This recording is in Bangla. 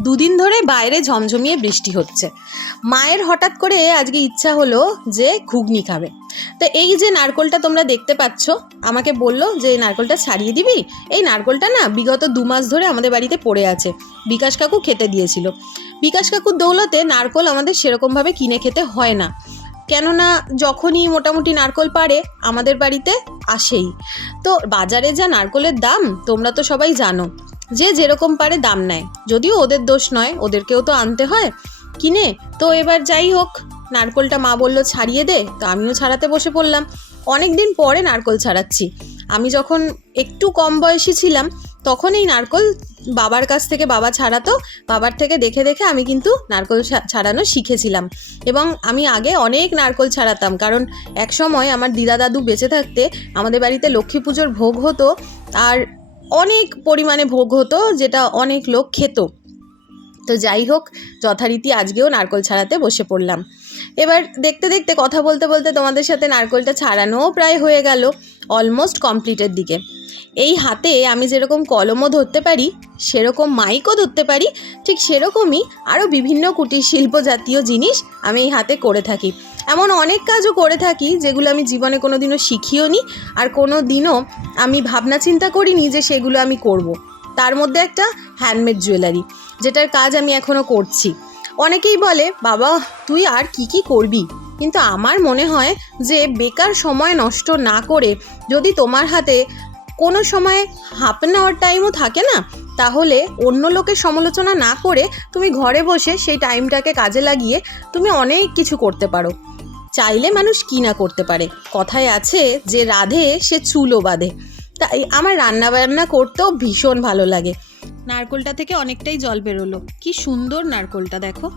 দুদিন ধরে বাইরে ঝমঝমিয়ে বৃষ্টি হচ্ছে। মায়ের হঠাৎ করে আজকে ইচ্ছা হলো যে ঘুগনি খাবে। তো এই যে নারকোলটা তোমরা দেখতে পাচ্ছ, আমাকে বলল যে নারকোলটা ছাড়িয়ে দিবি? এই নারকোলটা না বিগত দু মাস ধরে আমাদের বাড়িতে পড়ে আছে। বিকাশ কাকু খেতে দিয়েছিল। বিকাশ কাকুর দৌলতে নারকোল আমাদের সেরকমভাবে কিনে খেতে হয় না। কেননা যখনই মোটামুটি নারকোল পারে আমাদের বাড়িতে আসেই। তো বাজারে যা নারকোলের দাম, তোমরা তো সবাই জানো। যে যেরকম পারে দাম নেয়। যদিও ওদের দোষ নয়, ওদেরকেও তো আনতে হয়। কিনে, তো এবার যাই হোক, নারকোলটা মা বলল, ছাড়িয়ে দে। তো আমিও ছাড়াতে বসে পড়লাম। অনেক দিন পরে নারকোল ছাড়াচ্ছি। আমি যখন একটু কম বয়সী ছিলাম, তখন এই নারকোল বাবার কাছ থেকে, বাবা ছাড়াতো, বাবার থেকে দেখে দেখে আমি কিন্তু নারকোল ছাড়ানো শিখেছিলাম। এবং আমি আগে অনেক নারকোল ছাড়াতাম, কারণ এক সময় আমার দিদা দাদু বেঁচে থাকতে আমাদের বাড়িতে লক্ষ্মী পুজোর ভোগ হতো। আর অনেক পরিমাণে ভোগ হতো, যেটা অনেক লোক খেত। তো যাই হোক, যথারীতি আজকেও নারকোল ছাড়াতে বসে পড়লাম। এবার দেখতে দেখতে, কথা বলতে বলতে তোমাদের সাথে নারকোলটা ছাড়ানোও প্রায় হয়ে গেল অলমোস্ট কমপ্লিটের দিকে। এই হাতে আমি যেরকম কলমও ধরতে পারি, সেরকম মাইকও ধরতে পারি, ঠিক সেরকমই আরও বিভিন্ন কুটির শিল্প জাতীয় জিনিস আমি এই হাতে করে থাকি। এমন অনেক কাজও করে থাকি, যেগুলো আমি জীবনে কোনো দিনও শিখিও নি আর কোনো দিনও আমি ভাবনা চিন্তা করিনি যে সেগুলো আমি করব। তার মধ্যে একটা হ্যান্ডমেড জুয়েলারি যেটার কাজ আমি এখনও করছি। অনেকেই বলে, বাবা, তুই আর কি কি করবি? কিন্তু আমার মনে হয় যে বেকার সময় নষ্ট না করে যদি তোমার হাতে কোনো সময় হাফ অ্যান আওয়ার টাইমও থাকে না, তাহলে অন্য লোকের সমালোচনা না করে তুমি ঘরে বসে সেই টাইমটাকে কাজে লাগিয়ে তুমি অনেক কিছু করতে পারো। চাইলে মানুষ কি না করতে পারে। কথায় আছে যে রাধে, সে চুলও বাঁধে। তাই আমার রান্না বান্না করতেও ভীষণ ভালো লাগে। নারকোলটা থেকে অনেকটাই জল বেরোলো। কি সুন্দর নারকোলটা, দেখো।